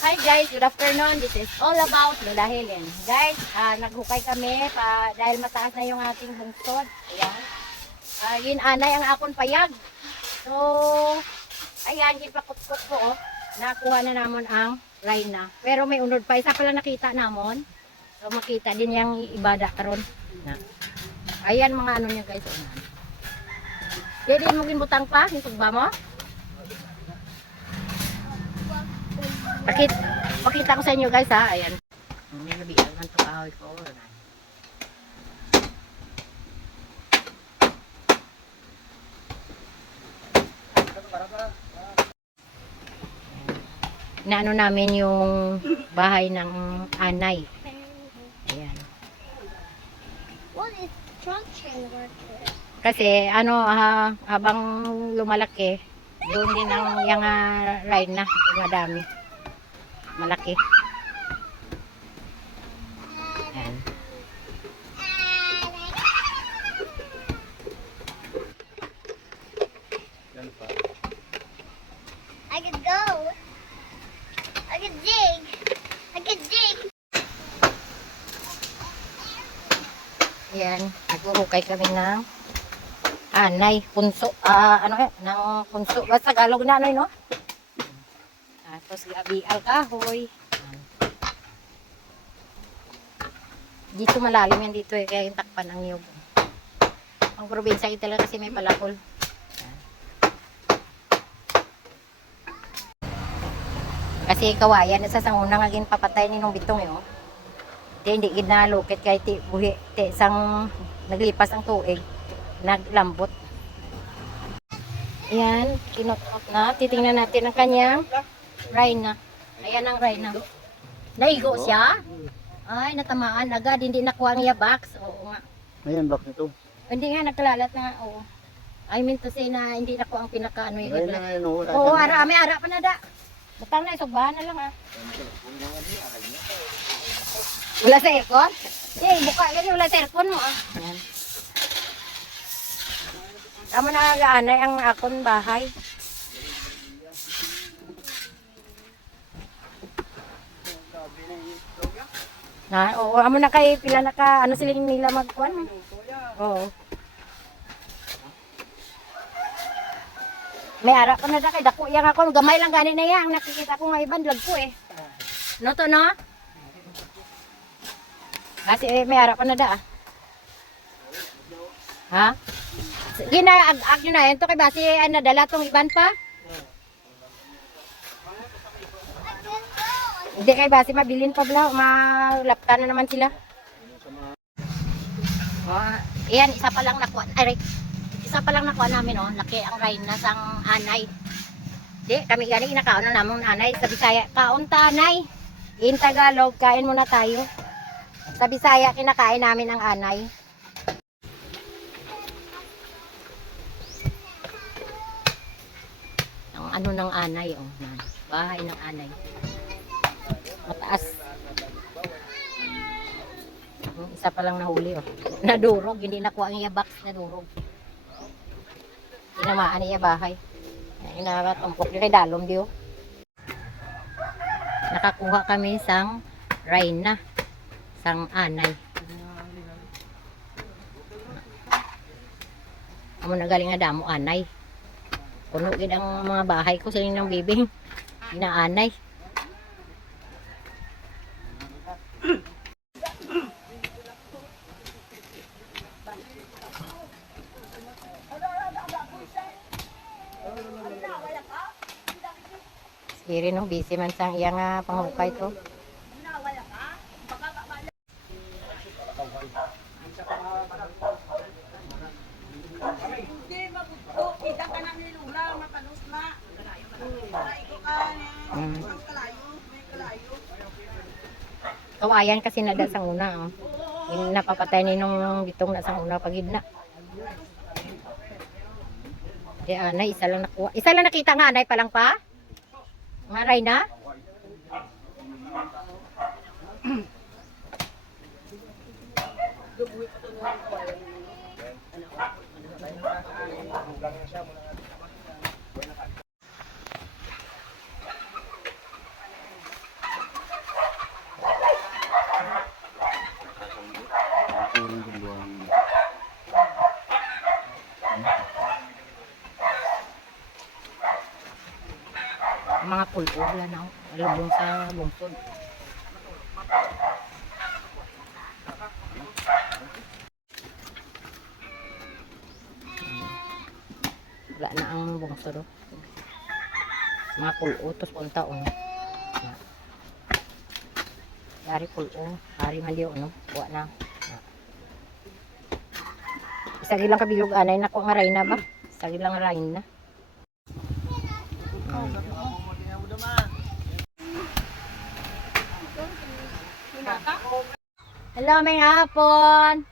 Hi guys, good afternoon. This is all about Lola Helen. Guys, naghukay kami dahil mataas na yung ating bungsod. Ayan. Yun anay ang akon payag. So, ayan, ipakot-kot ko. Oh. Nakuha na naman ang Rhina. Pero may unod pa. Isa pala nakita namon. So, makita din yung ibada karon. Ayan mga ano niya guys. Jadi mo ginbutang pa, nisugba mo? Pakita ko sa inyo guys ha, ayan. May labihan man ito kahoy ko. Inaano namin yung bahay ng anay. Ayan. What is structure work? Kasi ano, habang lumalaki, doon din ang yung ride na, madami. Malaki. Ayan. I could go. I could dig. I could dig. Ayan, naghuhukay kami ng anay, punso, ano yan, ng punso. Basta Tagalog na ano yun, no? Tapos gabi alkahoy. Dito malalim yan dito eh, kaya yung takpan ang niyog. Ang probinsya ito talaga kasi may palakol. Kasi kawayan, isa sa unang aging papatay ni nung bitong yun. Hindi ginalukit kahit buhi, isang naglipas ang tuig, naglambot. Ayan, kinutot na. Titingnan natin ang kanyang Rhina. Ayan ang Rhina. Naigo siya. Ay, natamaan agad. Hindi nakuha ang box. Oo nga. Ayan, box nito. Hindi nga, nagkalalat na. Oo. I mean to say na hindi nakuha ang pinaka ano yung Ayan ibla. na ngayon. Oo, may ara pa na da. Butang na, isugbahan na lang ha. Wala sa aircon? Eh, buka ganyan, wala sa aircon mo ah. Ayan. Tama na nagaanay ang akon bahay. Oo, amo na kay pila na ka, ano sila nila magkuhan? Oo. May ara pa na da kay dako yang ako, gamay lang gani na yang nakikita ko nga iban lag ko eh. No to no? Kasi may ara pa na da. Ha? Sige na, ag yun na. Ito kay base, nadala tong iban pa. Hindi kay base, mabilin pa bla. Malapta na naman sila. Ayan, isa pa lang nakuha. Ay, isa pa lang nakuha namin, oh. Laki ang Rhina sang anay. Di, kami gani, inakaon na namin anay. Sa Bisaya, kaon ta anay. In Tagalog, kain muna tayo. Sa Bisaya, kinakain namin ang anay. Ano ng anay, oh. Bahay ng anay. Mataas. Isa pa lang nahuli, oh. Nadurog, hindi nakuha ang iya box, nadurog. Tinamaan niya bahay. Nakatumpok din kay dalom di, oh. Nakakuha kami sang Rhina, sang anay. Amo na galing nga damo anay. Puno gid ang mga bahay ko sa ng bibing. Inaanay. Siri no, busy man sang iya nga panghukay to. Kawayan kasi nada sang una, oh. Yung napapatay ni nung bitong na sang una pagid na. Di anay, isa lang nakuha. Isa lang nakita nga anay pa lang pa? Nga Rhina? mga pulo. Wala na. Alubong sa bungsod. Wala na ang bungsod. Oh. Mga pulo. Tapos punta. Oh. Dari pulo. Dari man diyo. No? Kuha na. Isagi lang kabilog anay na ko nga rain na ba? Isagi lang rain na. Hello, may hapon.